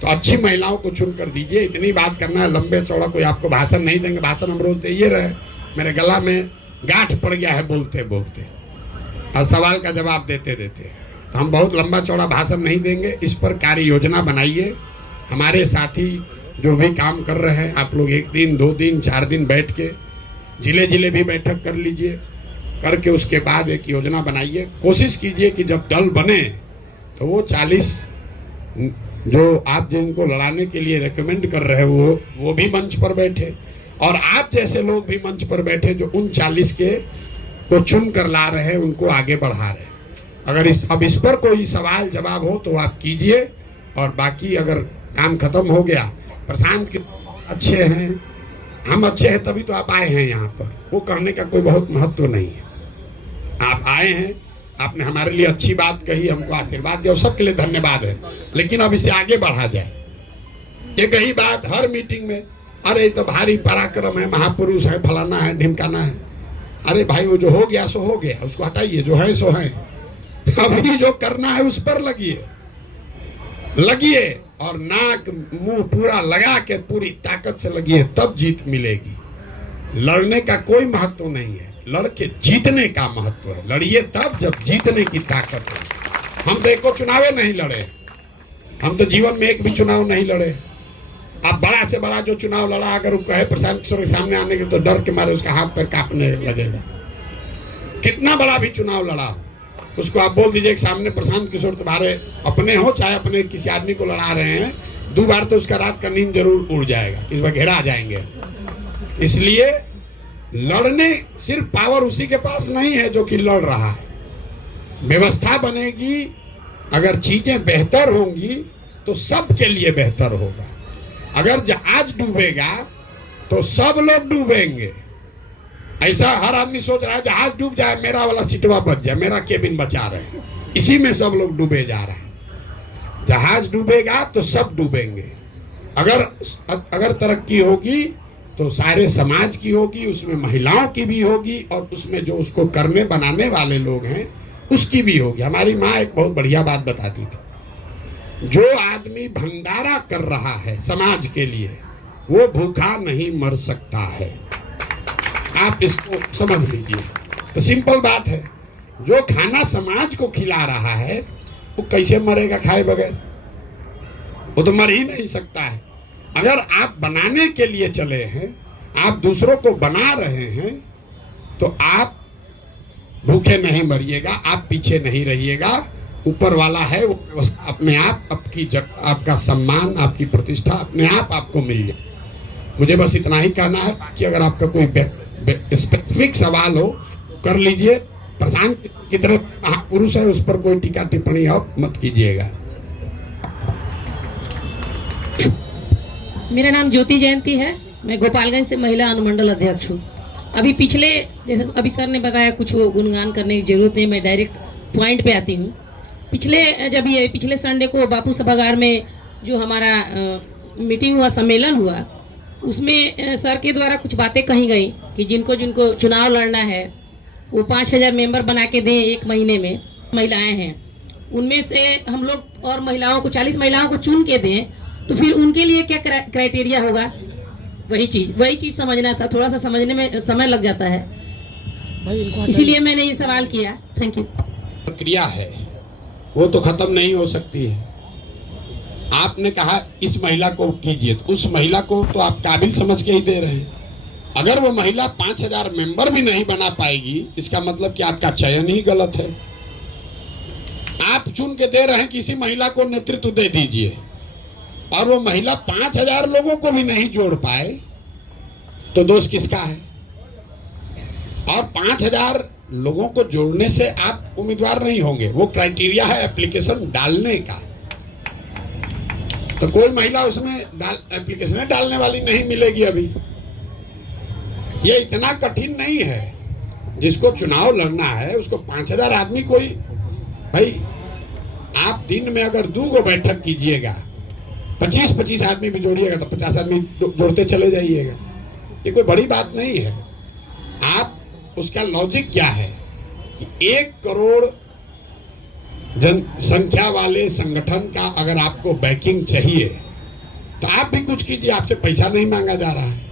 तो अच्छी महिलाओं को चुन कर दीजिए। इतनी बात करना है, लंबे चौड़ा कोई आपको भाषण नहीं देंगे। भाषण हम रोज दे ये रहे, मेरे गला में गांठ पड़ गया है बोलते बोलते और सवाल का जवाब देते देते। तो हम बहुत लंबा चौड़ा भाषण नहीं देंगे। इस पर कार्य योजना बनाइए। हमारे साथी जो भी काम कर रहे हैं, आप लोग 1 दिन 2 दिन 4 दिन बैठ के जिले भी बैठक कर लीजिए, करके उसके बाद एक योजना बनाइए। कोशिश कीजिए कि जब दल बने तो वो 40 जो आप जिनको लड़ाने के लिए रेकमेंड कर रहे हो वो भी मंच पर बैठे और आप जैसे लोग भी मंच पर बैठे जो उन 40 के को चुन कर ला रहे हैं, उनको आगे बढ़ा रहे हैं। अगर इस पर कोई सवाल जवाब हो तो आप कीजिए, और बाकी अगर काम खत्म हो गया, प्रशांत के अच्छे हैं, हम अच्छे हैं तभी तो आप आए हैं यहाँ पर, वो कहने का कोई बहुत महत्व नहीं है। आप आए हैं, आपने हमारे लिए अच्छी बात कही, हमको आशीर्वाद दिया, सबके लिए धन्यवाद है। लेकिन अब इसे आगे बढ़ा जाए। ये कही बात हर मीटिंग में, अरे तो भारी पराक्रम है, महापुरुष है, फलाना है, ढिमकाना है। अरे भाई वो जो हो गया सो हो गया, उसको हटाइए, जो है सो है। अभी जो करना है उस पर लगिए और नाक मुंह पूरा लगा के पूरी ताकत से लगिए, तब जीत मिलेगी। लड़ने का कोई महत्व नहीं है, लड़के जीतने का महत्व है। लड़िए तब जब जीतने की ताकत है। हम तो एको चुनावे नहीं लड़े, हम तो जीवन में एक भी चुनाव नहीं लड़े। अब बड़ा से बड़ा जो चुनाव लड़ा, अगर वो कहे प्रशांत किशोर के सामने आने के तो डर के मारे उसका हाथ पैर कांपने लगेगा। कितना बड़ा भी चुनाव लड़ा, उसको आप बोल दीजिए कि सामने प्रशांत किशोर तुम्हारे अपने हो, चाहे अपने किसी आदमी को लड़ा रहे हैं, 2 बार तो उसका रात का नींद जरूर उड़ जाएगा, इस बार घेरा आ जाएंगे। इसलिए लड़ने सिर्फ पावर उसी के पास नहीं है जो कि लड़ रहा है। व्यवस्था बनेगी, अगर चीजें बेहतर होंगी तो सबके लिए बेहतर होगा। अगर जहाज डूबेगा तो सब लोग डूबेंगे। ऐसा हर आदमी सोच रहा है जहाज डूब जाए, मेरा वाला सीटवा बच जाए, मेरा केबिन बचा रहे, इसी में सब लोग डूबे जा रहे हैं। जहाज डूबेगा तो सब डूबेंगे। अगर तरक्की होगी तो सारे समाज की होगी, उसमें महिलाओं की भी होगी, और उसमें जो उसको करने बनाने वाले लोग हैं उसकी भी होगी। हमारी माँ एक बहुत बढ़िया बात बताती थी जो आदमी भंडारा कर रहा है समाज के लिए, वो भूखा नहीं मर सकता है। आप इसको समझ लीजिए। तो सिंपल बात है, जो खाना समाज को खिला रहा है वो कैसे मरेगा खाए बगैर? वो तो मर ही नहीं सकता है। अगर आप बनाने के लिए चले हैं, आप दूसरों को बना रहे हैं, तो आप भूखे नहीं मरिएगा, आप पीछे नहीं रहिएगा। ऊपर वाला है वो व्यवस्था अपने आप, आपकी जगह, आपका सम्मान, आपकी प्रतिष्ठा अपने आप आपको मिल जाए। मुझे बस इतना ही कहना है कि अगर आपका कोई स्पेसिफिक सवाल हो कर लीजिए। प्रशांत की तरह महापुरुष है, उस पर कोई टीका टिप्पणी आप मत कीजिएगा। मेरा नाम ज्योति जयंती है, मैं गोपालगंज से महिला अनुमंडल अध्यक्ष हूँ। अभी पिछले, जैसे अभी सर ने बताया, कुछ वो गुणगान करने की जरूरत नहीं, मैं डायरेक्ट पॉइंट पे आती हूँ। पिछले संडे को बापू सभागार में जो हमारा मीटिंग हुआ, सम्मेलन हुआ, उसमें सर के द्वारा कुछ बातें कही गई कि जिनको जिनको चुनाव लड़ना है वो 5000 मेंबर बना के दें 1 महीने में। महिलाएं हैं, उनमें से हम लोग और महिलाओं को 40 महिलाओं को चुन के दें, तो फिर उनके लिए क्या क्राइटेरिया होगा? वही चीज समझना था। थोड़ा सा समझने में समय लग जाता है, इसीलिए मैंने ये सवाल किया। Thank you. प्रक्रिया है वो तो खत्म नहीं हो सकती है। आपने कहा इस महिला को कीजिए, तो उस महिला को तो आप काबिल समझ के ही दे रहे हैं। अगर वो महिला 5000 मेंबर भी नहीं बना पाएगी, इसका मतलब कि आपका चयन ही गलत है। आप चुन के दे रहे हैं कि किसी महिला को नेतृत्व दे दीजिए, और वो महिला 5000 लोगों को भी नहीं जोड़ पाए, तो दोष किसका है? और 5000 लोगों को जोड़ने से आप उम्मीदवार नहीं होंगे। वो क्राइटेरिया है एप्लीकेशन डालने का। तो कोई महिला उसमें एप्लीकेशन डालने वाली नहीं मिलेगी अभी। ये इतना कठिन नहीं है। जिसको चुनाव लड़ना है उसको 5000 आदमी, कोई भाई आप दिन में अगर 2 गो बैठक कीजिएगा, 25-25 आदमी भी जोड़िएगा, तो 50 आदमी जोड़ते चले जाइएगा। ये कोई बड़ी बात नहीं है। आप उसका लॉजिक क्या है कि 1 करोड़ जनसंख्या वाले संगठन का अगर आपको बैकिंग चाहिए, तो आप भी कुछ कीजिए। आपसे पैसा नहीं मांगा जा रहा है,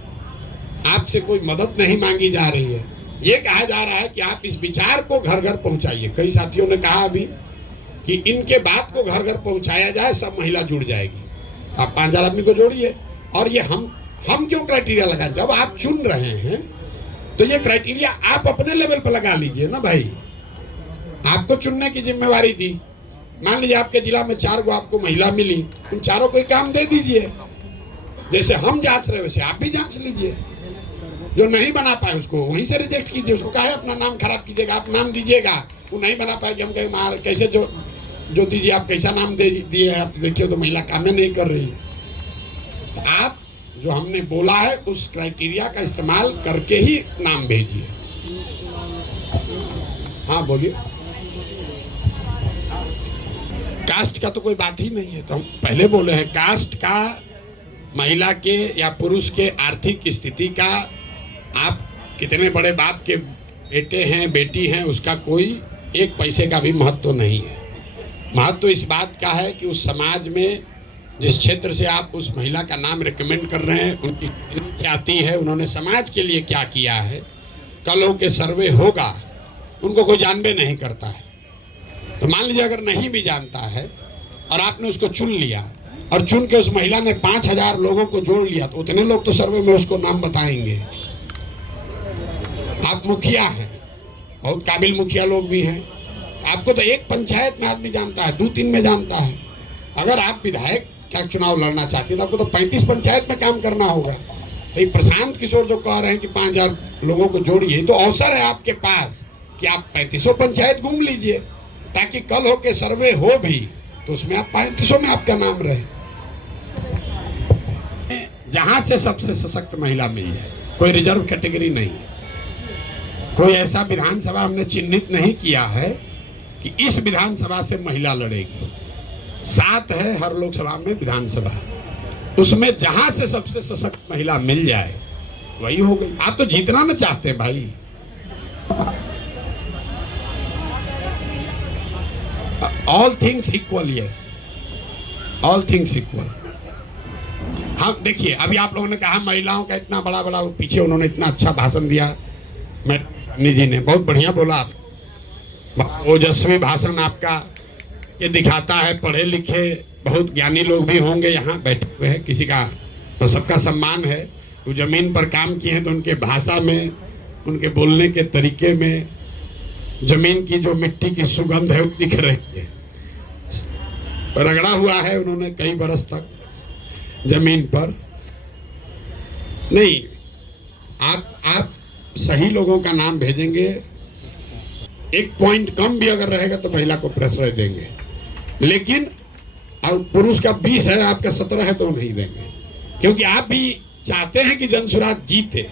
आपसे कोई मदद नहीं मांगी जा रही है। ये कहा जा रहा है कि आप इस विचार को घर घर पहुंचाइए। कई साथियों ने कहा अभी कि इनके बात को घर घर पहुंचाया जाए, सब महिला जुड़ जाएगी। आप 5000 आदमी को जोड़िए। और ये हम क्यों क्राइटेरिया लगा? जब आप चुन रहे हैं तो ये क्राइटेरिया आप अपने लेवल पर लगा लीजिए ना भाई। आपको चुनने की जिम्मेवारी दी। मान लीजिए आपके जिला में 4 गो आपको महिला मिली, तुम चारों को काम दे दीजिए। जैसे हम जांच रहे वैसे आप भी जांच लीजिए। जो नहीं बना पाए उसको वहीं से रिजेक्ट कीजिए। उसको कहा है अपना नाम खराब कीजिएगा, आप नाम दीजिएगा। वो नहीं बना पाएगी, हम कहें मार कैसे जो दीजिए, आप कैसा नाम दे दिए हैं, आप देखिए तो महिला काम नहीं कर रही है। तो आप जो हमने बोला है उस क्राइटेरिया का इस्तेमाल करके ही नाम भेजिए। हाँ बोलिए। कास्ट का तो कोई बात ही नहीं है। तो हम पहले बोले हैं, कास्ट का, महिला के या पुरुष के आर्थिक स्थिति का, आप कितने बड़े बाप के बेटे हैं बेटी हैं, उसका कोई 1 पैसे का भी महत्व नहीं है। महत्व इस बात का है कि उस समाज में जिस क्षेत्र से आप उस महिला का नाम रिकमेंड कर रहे हैं, उनकी ख्याति है, उन्होंने समाज के लिए क्या किया है। कल हो के सर्वे होगा, उनको कोई जानबे नहीं करता है। तो मान लीजिए अगर नहीं भी जानता है और आपने उसको चुन लिया, और चुन के उस महिला ने 5000 लोगों को जोड़ लिया, तो उतने लोग तो सर्वे में उसको नाम बताएंगे। आप मुखिया हैं, बहुत काबिल मुखिया लोग भी हैं, आपको तो 1 पंचायत में आदमी जानता है, 2-3 में जानता है। अगर आप विधायक का चुनाव लड़ना चाहते हैं तो आपको तो 35 पंचायत में काम करना होगा। तो प्रशांत किशोर जो कह रहे हैं कि 5000 लोगों को जोड़िए, तो अवसर है आपके पास कि आप 3500 पंचायत घूम लीजिए, ताकि कल हो के सर्वे हो भी तो उसमें आप 3500 में आपका नाम रहे। जहां से सबसे सशक्त महिला मिल जाए, कोई रिजर्व कैटेगरी नहीं, कोई ऐसा विधानसभा हमने चिन्हित नहीं किया है कि इस विधानसभा से महिला लड़ेगी। 7 है हर लोकसभा में विधानसभा, उसमें जहां से सबसे सशक्त महिला मिल जाए वही हो गई। आप तो जीतना ना चाहते भाई। All things equal, yes. All things equal. हाँ देखिए, अभी आप लोगों ने कहा महिलाओं का इतना बड़ा बड़ा, पीछे उन्होंने इतना अच्छा भाषण दिया, मैडम जी ने बहुत बढ़िया बोला। आप ओजस्वी भाषण आपका ये दिखाता है पढ़े लिखे बहुत ज्ञानी लोग भी होंगे यहाँ बैठे हुए हैं, किसी का तो सबका सम्मान है। वो जमीन पर काम किए हैं तो उनके भाषा में, उनके बोलने के तरीके में जमीन की जो मिट्टी की सुगंध है वो दिख रही है। रगड़ा हुआ है उन्होंने कई बरस तक जमीन पर। नहीं, आप सही लोगों का नाम भेजेंगे, एक पॉइंट कम भी अगर रहेगा तो महिला को प्रश्रय देंगे, लेकिन अब पुरुष का 20 है आपका 17 है तो नहीं देंगे, क्योंकि आप भी चाहते हैं कि जनसुराज जीते,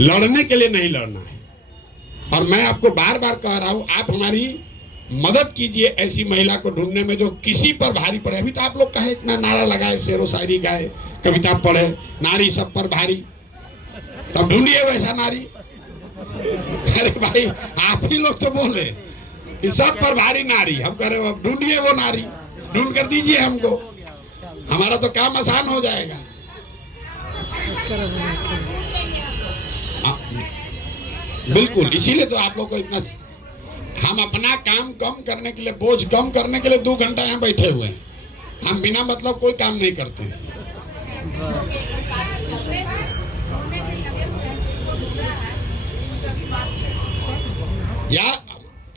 लड़ने के लिए नहीं लड़ना है। और मैं आपको बार बार कह रहा हूं, आप हमारी मदद कीजिए ऐसी महिला को ढूंढने में जो किसी पर भारी पड़े। अभी तो आप लोग कहे इतना नारा लगाए, शेरो शायरी गाए, कविता पढ़े, नारी सब पर भारी, तब ढूंढिए वैसा नारी। अरे भाई आप ही लोग तो बोले कि सब पर भारी नारी, हम कह रहे हो अब ढूंढिए वो नारी, ढूंढ कर दीजिए हमको, हमारा तो काम आसान हो जाएगा। बिल्कुल, इसीलिए तो आप लोग को इतना, हम अपना काम कम करने के लिए, बोझ कम करने के लिए 2 घंटा यहाँ बैठे हुए हैं। हम बिना मतलब कोई काम नहीं करते हैं। या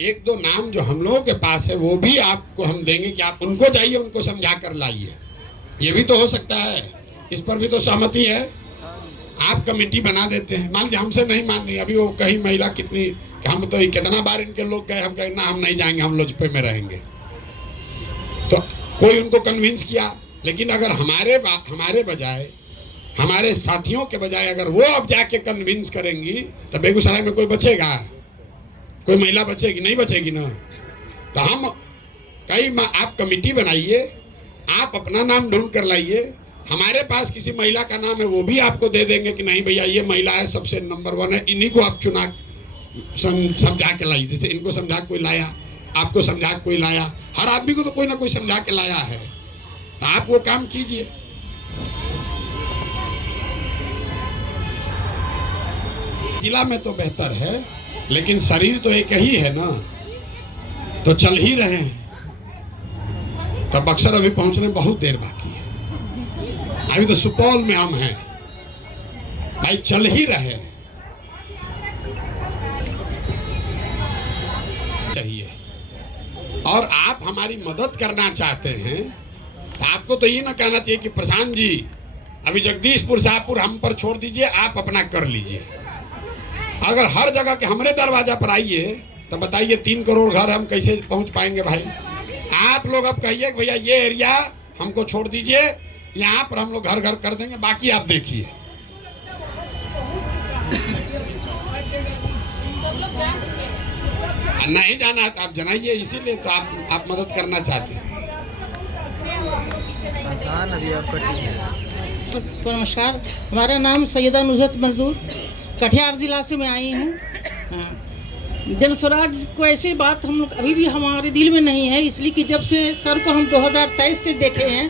1-2 नाम जो हम लोगों के पास है वो भी आपको हम देंगे कि आप उनको जाइए, उनको समझा कर लाइए। ये भी तो हो सकता है, इस पर भी तो सहमति है। आप कमेटी बना देते हैं, मान लीजिए हमसे नहीं मान रही, अभी वो कहीं महिला कितनी, हम तो कितना बार इनके लोग गए, हम कहे ना हम नहीं जाएंगे, हम लोजपे में रहेंगे, तो कोई उनको कन्विंस किया। लेकिन अगर हमारे बजाय, हमारे साथियों के बजाय अगर वो अब जाके कन्विंस करेंगी तो बेगूसराय में कोई बचेगा? कोई महिला बचेगी? नहीं बचेगी ना। तो हम आप कमेटी बनाइए, आप अपना नाम ढूंढ कर लाइए, हमारे पास किसी महिला का नाम है वो भी आपको दे देंगे कि नहीं भैया ये महिला है, सबसे नंबर 1 है, इन्हीं को आप चुना समझा के लाइए। जैसे इनको समझा कोई लाया, आपको समझा कोई लाया, हर आदमी को तो कोई ना कोई समझा के लाया है, तो आप वो काम कीजिए। जिला में तो बेहतर है, लेकिन शरीर तो एक ही है ना, तो चल ही रहे हैं। तब बक्सर अभी पहुंचने बहुत देर बाकी है, अभी तो सुपौल में हम हैं भाई, चल ही रहे चाहिए। और आप हमारी मदद करना चाहते हैं तो आपको तो ये ना कहना चाहिए कि प्रशांत जी अभी जगदीशपुर शाहपुर हम पर छोड़ दीजिए, आप अपना कर लीजिए। अगर हर जगह के हमारे दरवाजा पर आइए तो बताइए 3 करोड़ घर हम कैसे पहुंच पाएंगे भाई? आप लोग अब कहिए कि भैया ये एरिया हमको छोड़ दीजिए, यहाँ पर हम लोग घर घर कर देंगे, बाकी आप देखिए। नहीं जाना है तो आप जनाइए, इसीलिए तो आप मदद करना चाहते हैं। तो नमस्कार, हमारा नाम सैयदा नुसरत मंजूर, कटिहार जिला से मैं आई हूँ। जनस्वराज को ऐसी बात हम लोग अभी भी हमारे दिल में नहीं है, इसलिए कि जब से सर को हम 2023 से देखे हैं,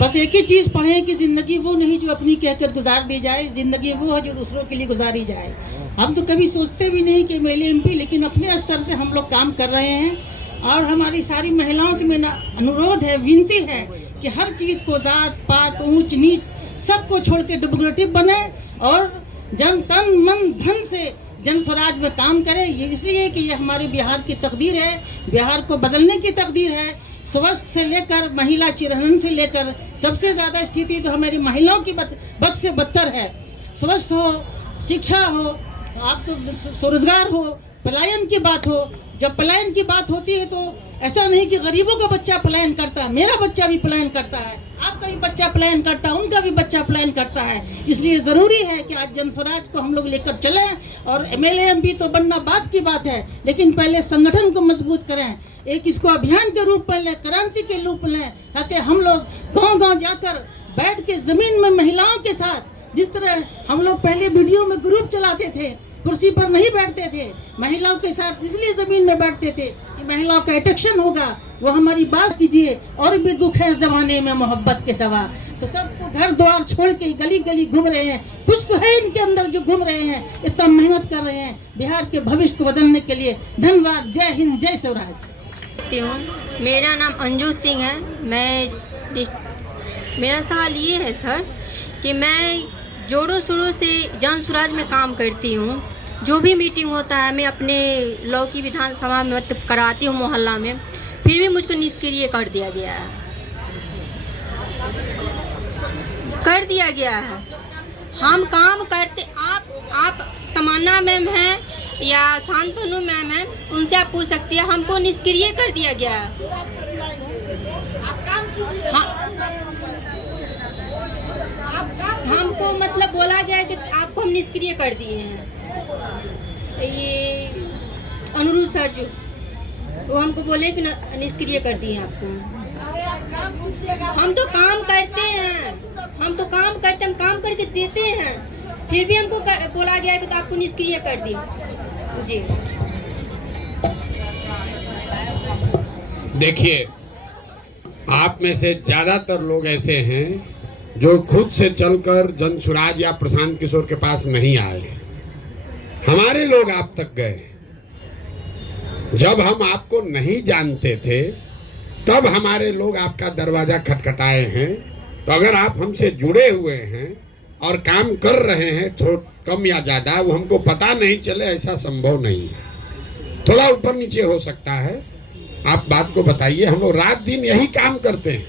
बस एक ही चीज़ पढ़े हैं कि ज़िंदगी वो नहीं जो अपनी कहकर गुजार दी जाए, ज़िंदगी वो है जो दूसरों के लिए गुजारी जाए। हम तो कभी सोचते भी नहीं कि मेले एमपी, लेकिन अपने स्तर से हम लोग काम कर रहे हैं। और हमारी सारी महिलाओं से मेरा अनुरोध है, विनती है कि हर चीज़ को, जात पात ऊंच नीच सबको छोड़ के डेमोक्रेटिक बने और जन तन मन धन से जन स्वराज में काम करें। ये इसलिए कि ये हमारे बिहार की तकदीर है, बिहार को बदलने की तकदीर है। स्वास्थ्य से लेकर महिला चिरहरण से लेकर सबसे ज़्यादा स्थिति तो हमारी महिलाओं की बद से बदतर है। स्वास्थ्य हो, शिक्षा हो, आपको स्वरोजगार हो, पलायन की बात हो। जब पलायन की बात होती है तो ऐसा नहीं कि गरीबों का बच्चा पलायन करता है, मेरा बच्चा भी पलायन करता है, आपका भी बच्चा पलायन करता है, उनका भी बच्चा पलायन करता है। इसलिए ज़रूरी है कि आज जनस्वराज को हम लोग लेकर चलें। और एमएलए एमपी तो बनना बात की बात है, लेकिन पहले संगठन को मजबूत करें, एक इसको अभियान के रूप में लें, क्रांति के रूप में लें, ताकि हम लोग गाँव-गाँव जाकर बैठ के ज़मीन में महिलाओं के साथ, जिस तरह हम लोग पहले वीडियो में ग्रुप चलाते थे, कुर्सी पर नहीं बैठते थे, महिलाओं के साथ इसलिए ज़मीन में बैठते थे कि महिलाओं का अट्रैक्शन होगा, वो हमारी बात कीजिए। और भी दुख है इस जमाने में मोहब्बत के सिवा। तो सबको घर द्वार छोड़ के गली गली घूम रहे हैं। कुछ तो है इनके अंदर जो घूम रहे हैं, इतना मेहनत कर रहे हैं बिहार के भविष्य को बदलने के लिए। धन्यवाद। जय हिंद, जय स्वराज। हूँ। मेरा नाम अंजू सिंह है। मेरा सवाल ये है सर कि मैं जोड़ों शोरों से जन स्वराज में काम करती हूँ। जो भी मीटिंग होता है मैं अपने लौकी विधानसभा में मतलब कराती हूँ मोहल्ला में, फिर भी मुझको निष्क्रिय कर दिया गया है। हम काम करते, आप तमन्ना मैम हैं या शांतनु मैम हैं, उनसे आप पूछ सकती है। हमको निष्क्रिय कर दिया गया है। हमको मतलब बोला गया कि आपको हम निष्क्रिय कर दिए हैं। ये अनुरुद्ध सर जो वो हमको बोले कि निष्क्रिय कर दिए आपको। हम तो काम करते हैं, हम काम करके देते हैं, फिर भी हमको बोला गया कि तो आपको निष्क्रिय कर दिए। जी देखिए, आप में से ज्यादातर लोग ऐसे हैं जो खुद से चलकर जन स्वराज या प्रशांत किशोर के पास नहीं आए। हमारे लोग आप तक गए। जब हम आपको नहीं जानते थे तब हमारे लोग आपका दरवाजा खटखटाए हैं। तो अगर आप हमसे जुड़े हुए हैं और काम कर रहे हैं, थोड़ा कम या ज्यादा, वो हमको पता नहीं चले, ऐसा संभव नहीं है। थोड़ा ऊपर नीचे हो सकता है, आप बात को बताइए। हम लोग रात दिन यही काम करते हैं,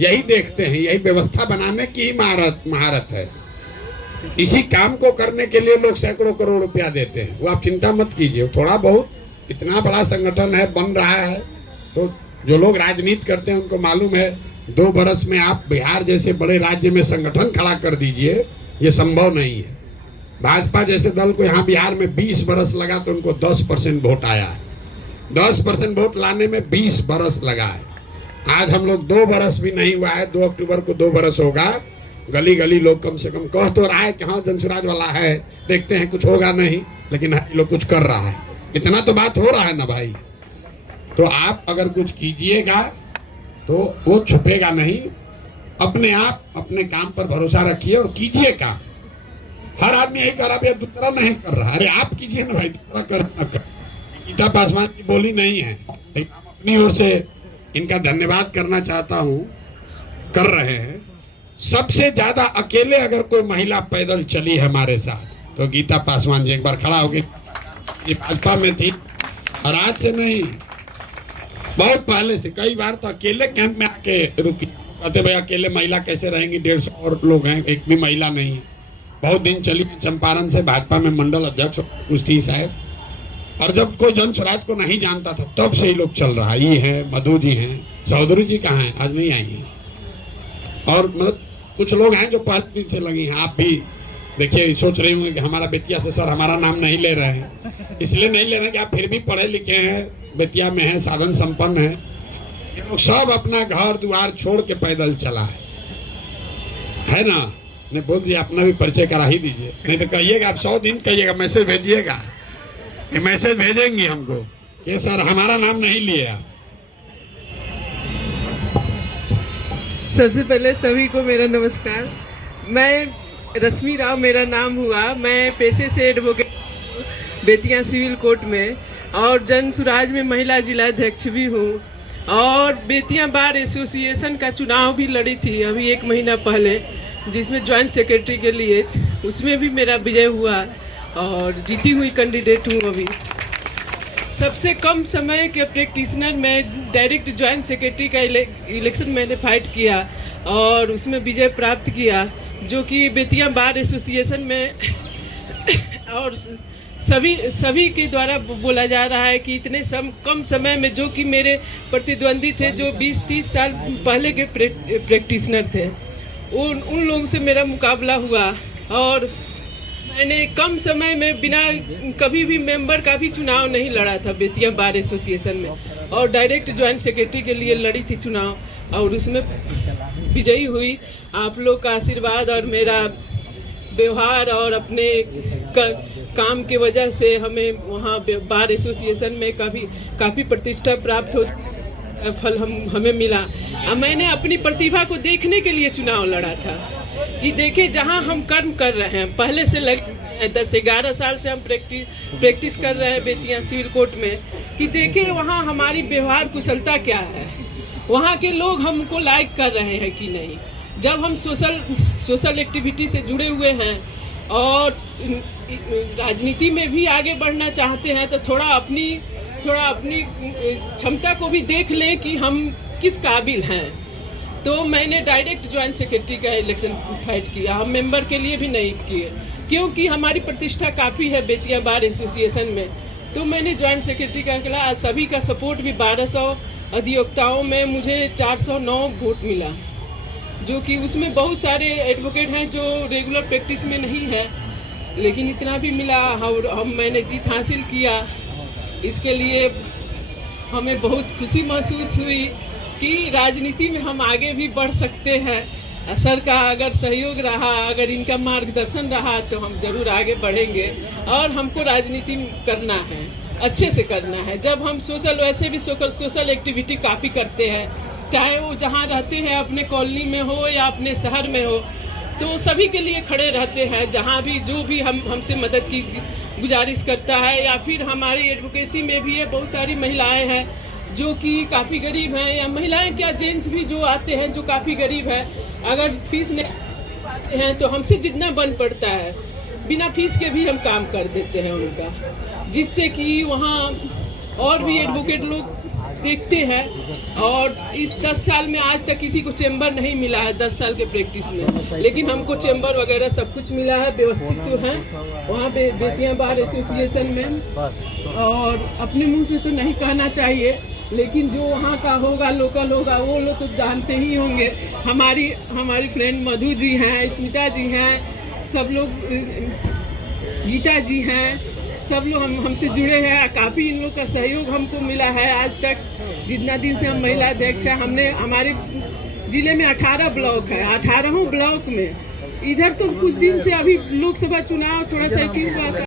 यही देखते हैं, यही व्यवस्था बनाने की ही महारत है। इसी काम को करने के लिए लोग सैकड़ों करोड़ रुपया देते हैं। वो आप चिंता मत कीजिए। थोड़ा बहुत, इतना बड़ा संगठन है, बन रहा है, तो जो लोग राजनीति करते हैं उनको मालूम है 2 बरस में आप बिहार जैसे बड़े राज्य में संगठन खड़ा कर दीजिए, ये संभव नहीं है। भाजपा जैसे दल को यहाँ बिहार में 20 बरस लगा तो उनको 10% वोट आया है। 10% वोट लाने में 20 बरस लगा है। आज हम लोग 2 बरस भी नहीं हुआ है, 2 अक्टूबर को 2 बरस होगा। गली गली लोग कम से कम कह तो रहा है कि हाँ जन स्वराज वाला है, देखते हैं कुछ होगा नहीं, लेकिन लोग कुछ कर रहा है। इतना तो बात हो रहा है ना भाई। तो आप अगर कुछ कीजिएगा तो वो छुपेगा नहीं। अपने आप अपने काम पर भरोसा रखिए और कीजिए काम। हर आदमी यही कर रहा है, दूसरा नहीं कर रहा। अरे आप कीजिए ना भाई, दूसरा कर ना कर। गीता पासवान की बोली नहीं है, लेकिन अपनी ओर से इनका धन्यवाद करना चाहता हूँ, कर रहे हैं। सबसे ज्यादा अकेले अगर कोई महिला पैदल चली है हमारे साथ तो गीता पासवान जी। एक बार खड़ा होगी, भाजपा में थी और आज से नहीं, बहुत पहले से। कई बार तो अकेले कैंप में आके रुकी, कहते भाई अकेले महिला कैसे रहेंगी, 150 और लोग हैं, एक भी महिला नहीं है। बहुत दिन चली चंपारण से, भाजपा में मंडल अध्यक्ष कुछ थी शायद। और जब कोई जन स्वराज को नहीं जानता था तब से ही लोग चल रहा है। ये है मधु जी हैं, चौधरी जी कहाँ हैं, आज नहीं आई हैं। और मतलब कुछ लोग हैं जो पहले दिन से लगी हैं। आप भी देखिए, सोच रही होंगे कि हमारा बेतिया से सर हमारा नाम नहीं ले रहे हैं। इसलिए नहीं ले रहे हैं कि आप फिर भी पढ़े लिखे हैं, बेतिया में हैं, साधन संपन्न हैं। ये लोग सब अपना घर द्वार छोड़ के पैदल चला है ना। ने बोल दिया, अपना भी परिचय करा ही दीजिए, नहीं तो कहिएगा आप 100 दिन कहिएगा, मैसेज भेजिएगा, ये मैसेज भेजेंगे हमको कि सर हमारा नाम नहीं लिया। सबसे पहले सभी को मेरा नमस्कार। मैं रश्मि राव मेरा नाम हुआ। मैं पेशे से एडवोकेट बेतिया सिविल कोर्ट में और जन स्वराज में महिला जिलाध्यक्ष भी हूँ। और बेतिया बार एसोसिएशन का चुनाव भी लड़ी थी अभी 1 महीना पहले, जिसमें ज्वाइंट सेक्रेटरी के लिए, उसमें भी मेरा विजय हुआ और जीती हुई कैंडिडेट हूँ अभी। सबसे कम समय के प्रैक्टिशनर में डायरेक्ट ज्वाइंट सेक्रेटरी का इलेक्शन मैंने फाइट किया और उसमें विजय प्राप्त किया, जो कि बेतिया बार एसोसिएशन में और सभी के द्वारा बोला जा रहा है कि इतने कम समय में, जो कि मेरे प्रतिद्वंदी थे जो 20-30 साल पहले के प्रैक्टिशनर थे, उन लोगों से मेरा मुकाबला हुआ। और मैंने कम समय में बिना कभी भी मेंबर का भी चुनाव नहीं लड़ा था बेतिया बार एसोसिएशन में, और डायरेक्ट ज्वाइंट सेक्रेटरी के लिए लड़ी थी चुनाव और उसमें विजयी हुई। आप लोग का आशीर्वाद और मेरा व्यवहार और अपने काम के वजह से हमें वहाँ बार एसोसिएशन में काफ़ी प्रतिष्ठा प्राप्त होती। फल हमें मिला। मैंने अपनी प्रतिभा को देखने के लिए चुनाव लड़ा था कि देखे जहां हम कर्म कर रहे हैं, पहले से लगे 10-11 साल से हम प्रैक्टिस कर रहे हैं बेतिया सिविल कोर्ट में, कि देखे वहां हमारी व्यवहार कुशलता क्या है, वहां के लोग हमको लाइक कर रहे हैं कि नहीं। जब हम सोशल एक्टिविटी से जुड़े हुए हैं और राजनीति में भी आगे बढ़ना चाहते हैं तो थोड़ा अपनी क्षमता को भी देख लें कि हम किस काबिल हैं। तो मैंने डायरेक्ट ज्वाइंट सेक्रेटरी का इलेक्शन फाइट किया, हम मेंबर के लिए भी नहीं किए, क्योंकि हमारी प्रतिष्ठा काफ़ी है बेतिया बार एसोसिएशन में। तो मैंने ज्वाइंट सेक्रेटरी का निकला, आज सभी का सपोर्ट भी 1200 अधिवक्ताओं में मुझे 409 वोट मिला, जो कि उसमें बहुत सारे एडवोकेट हैं जो रेगुलर प्रैक्टिस में नहीं है, लेकिन इतना भी मिला और मैंने जीत हासिल किया। इसके लिए हमें बहुत खुशी महसूस हुई कि राजनीति में हम आगे भी बढ़ सकते हैं। सर का अगर सहयोग रहा, अगर इनका मार्गदर्शन रहा तो हम जरूर आगे बढ़ेंगे। और हमको राजनीति करना है, अच्छे से करना है। जब हम वैसे भी सोशल एक्टिविटी काफ़ी करते हैं, चाहे वो जहाँ रहते हैं अपने कॉलोनी में हो या अपने शहर में हो, तो सभी के लिए खड़े रहते हैं। जहाँ भी जो भी हमसे मदद की गुजारिश करता है, या फिर हमारी एडवोकेसी में भी है बहुत सारी महिलाएं हैं जो कि काफ़ी गरीब हैं, या महिलाएं क्या जेंट्स भी जो आते हैं जो काफ़ी गरीब हैं, अगर फीस नहीं पाते हैं तो हमसे जितना बन पड़ता है बिना फीस के भी हम काम कर देते हैं उनका, जिससे कि वहाँ और भी एडवोकेट लोग देखते हैं। और इस 10 साल में आज तक किसी को चैम्बर नहीं मिला है 10 साल के प्रैक्टिस में, लेकिन हमको चैम्बर वगैरह सब कुछ मिला है, व्यवस्थित तो है वहाँ पे बेतिया बार एसोसिएशन में। और अपने मुंह से तो नहीं कहना चाहिए, लेकिन जो वहाँ का होगा, लोकल होगा, वो लोग तो जानते ही होंगे। हमारी फ्रेंड मधु जी हैं, स्मिता जी हैं, सब लोग, गीता जी हैं, सब लोग हमसे जुड़े हैं। काफ़ी इन लोग का सहयोग हमको मिला है आज तक। जितना दिन से हम महिला अध्यक्ष हैं, हमारे जिले में 18 ब्लॉक है, 18 ब्लॉक में इधर तो कुछ दिन से अभी लोकसभा चुनाव थोड़ा सा हुआ था।